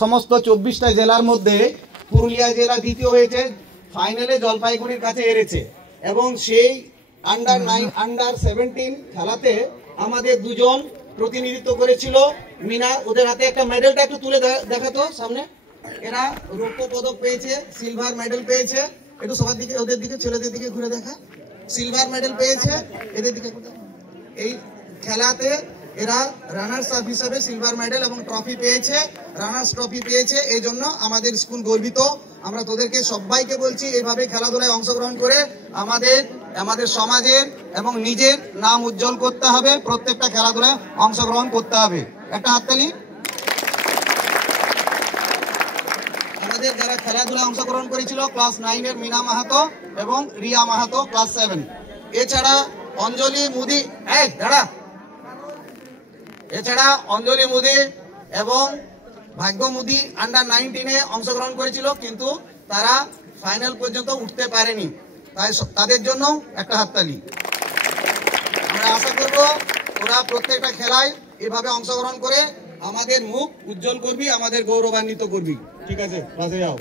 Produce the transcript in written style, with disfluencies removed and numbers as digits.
সমস্ত 24টা জেলার মধ্যে পুরুলিয়া জেলা দ্বিতীয় হয়েছে, ফাইনালে জলপাইগুড়ির কাছে হেরেছে। এবং সেই আন্ডার 17 খেলাতে আমাদের দুজন প্রতিনিধিত্ব করেছিল। মিনা, ওদের হাতে একটা মেডেলটা একটু তুলে দেখাতো সামনে। এরা রৌপ্য পদক পেয়েছে, সিলভার মেডেল পেয়েছে। একটু সবার দিকে, ওদের দিকে, ছেলেদের দিকে ঘুরে দেখা। সিলভার মেডেল পেয়েছে, এদের দিকে। এই খেলাতে এরা রানার্স আপ হিসেবে সিলভার মেডেল এবং ট্রফি পেয়েছে, রানার্স ট্রফি পেয়েছে। এই জন্য আমাদের স্কুল গর্বিত। আমরা তোদেরকে সবাইকে বলছি, এইভাবে খেলাধুলায় অংশগ্রহণ করে আমাদের সমাজের এবং নিজের নাম উজ্জ্বল করতে হবে। প্রত্যেকটা খেলাধুলায় অংশগ্রহণ করতে হবে। একটা হাততালি। আমাদের যারা খেলাধুলায় অংশগ্রহণ করেছিল, ক্লাস 9 এর মিনা মাহাতো এবং রিয়া মাহাতো ক্লাস 7। এছাড়া অঞ্জলি মুদি, এছাড়া অঞ্জলি মুদি এবং ভাগ্য মুদি আন্ডার 19-এ অংশগ্রহণ করেছিল, কিন্তু তারা ফাইনাল পর্যন্ত উঠতে পারেনি। তাই তাদের জন্য একটা হাততালি। আমরা আশা করব ওরা প্রত্যেকটা খেলায় এভাবে অংশগ্রহণ করে আমাদের মুখ উজ্জ্বল করবি, আমাদের গৌরবান্বিত করবি। ঠিক আছে, বাসে যাও।